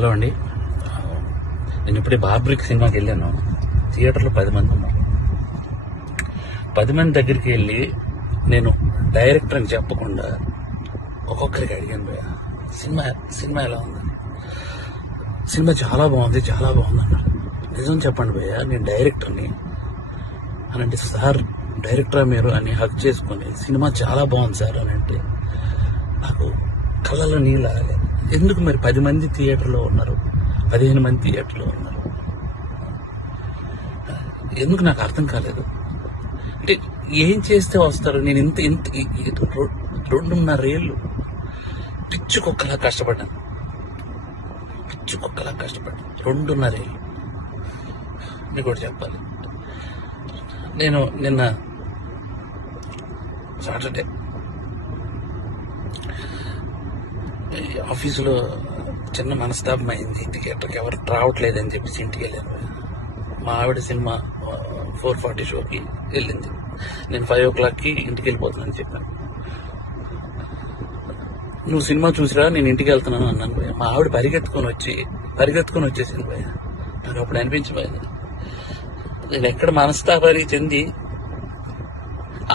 Hello అండి, నేను ఇప్పుడే బార్బరిక్ సినిమాకి వెళ్ళాను. థియేటర్లో 10 మంది ఉన్నారు. 10 మంది దగ్గరికి వెళ్ళి నేను డైరెక్టర్ అని చెప్పకుండా ఒక్కొక్కరికి అడిగాను, భయ్యా సినిమా ఎలా ఉంది? సినిమా చాలా బాగుంది అన్నారు. నిజం చెప్పండి భయ్యా, నేను డైరెక్టర్ని అని అంటే, సార్ డైరెక్టరా మీరు అని హక్ చేసుకుని సినిమా చాలా బాగుంది సార్ అని అంటే నాకు కళ్ళలో నీళ్ళు ఆగలేదు. ఎందుకు మరి 10 మంది థియేటర్లో ఉన్నారు, 15 మంది థియేటర్లో ఉన్నారు, ఎందుకు నాకు అర్థం కాలేదు. అంటే ఏం చేస్తే వస్తారు? నేను ఇంత 2.5 ఏళ్ళు పిచ్చుకొక్కలా కష్టపడ్డాను. 2.5 ఏళ్ళు. మీకు కూడా చెప్పాలి, నేను నిన్న సాటర్డే ఆఫీసులో చిన్న మనస్తాపం అయింది. థియేటర్కి ఎవరు రావట్లేదని చెప్పేసి ఇంటికి వెళ్ళాను. మా ఆవిడ సినిమా 4:40 షోకి వెళ్ళింది. నేను 5 o'clockకి ఇంటికి వెళ్ళిపోతున్నాను చెప్పాను. నువ్వు సినిమా చూసిరా, నేను ఇంటికి వెళ్తున్నాను అన్నాను భయ్య. మా ఆవిడ పరిగెత్తుకొని వచ్చేసింది భయ్య. నాకు అప్పుడు అనిపించిపోయింది, నేను ఎక్కడ మనస్తాపానికి చెంది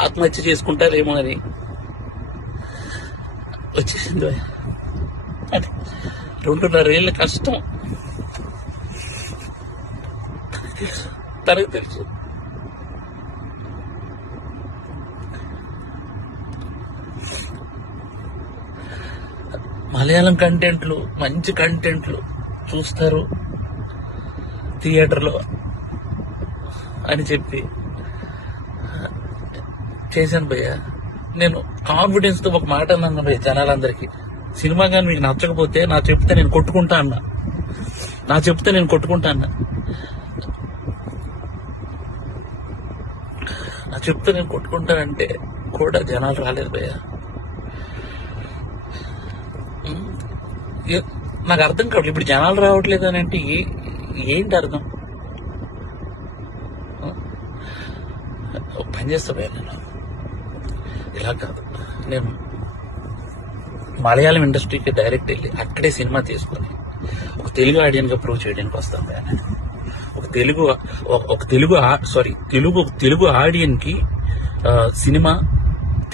ఆత్మహత్య చేసుకుంటారేమో అని వచ్చేసింది భయ్య. అది 2.5 ఏళ్ళ కష్టం తనకు తెలుసు. మలయాళం కంటెంట్లు, మంచి కంటెంట్లు చూస్తారు థియేటర్లో అని చెప్పి చేశాను భయ్య. నేను కాన్ఫిడెన్స్ తో ఒక మాట అన్నాను భయ్య జనాలందరికీ, సినిమా కానీ మీకు నచ్చకపోతే నా చెప్తే నేను కొట్టుకుంటా అన్నా. నా చెప్తే నేను కొట్టుకుంటానంటే కూడా జనాలు రాలేదు భయ్య. నాకు అర్థం కావట్లేదు, ఇప్పుడు జనాలు రావట్లేదు అని అంటే ఏంటి అర్థం? పని చేస్తా భయ్య, నేను ఇలా కాదు, నేను మలయాళం ఇండస్ట్రీకి డైరెక్ట్ వెళ్ళి అక్కడే సినిమా తీసుకొని ఒక తెలుగు ఆడియన్స్ గా ప్రూవ్ చేయడానికి వస్తాను భయ్య. తెలుగు ఆడియన్ కి సినిమా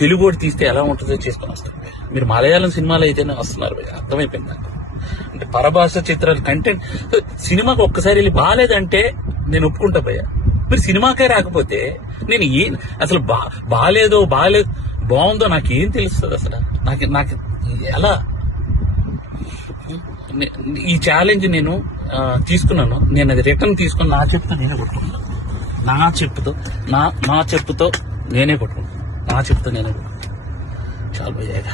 తెలుగు తీస్తే ఎలా ఉంటుందో చేసుకొని వస్తాను భయ్య. మీరు మలయాళం సినిమాలు అయితేనే వస్తున్నారు భయ్య, అర్థమైపోయింది నాకు. అంటే పరభాష చిత్రాలు కంటెంట్ సినిమాకి ఒక్కసారి వెళ్ళి బాగాలేదంటే నేను ఒప్పుకుంటా భయ్య. మీరు సినిమాకే రాకపోతే నేను అసలు బాగాలేదు బాగుందో నాకేం తెలుస్తుంది అసలు? నాకు ఎలా ఈ ఛాలెంజ్ నేను తీసుకున్నాను. నేను అది రిటర్న్ తీసుకుని నా చెప్పుతో నేనే కొట్టుకుంటాను. నా చెప్పుతో నేనే కొట్టుకుంటాను. చాలు భయ్యా,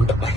ఉంటా బాయ్.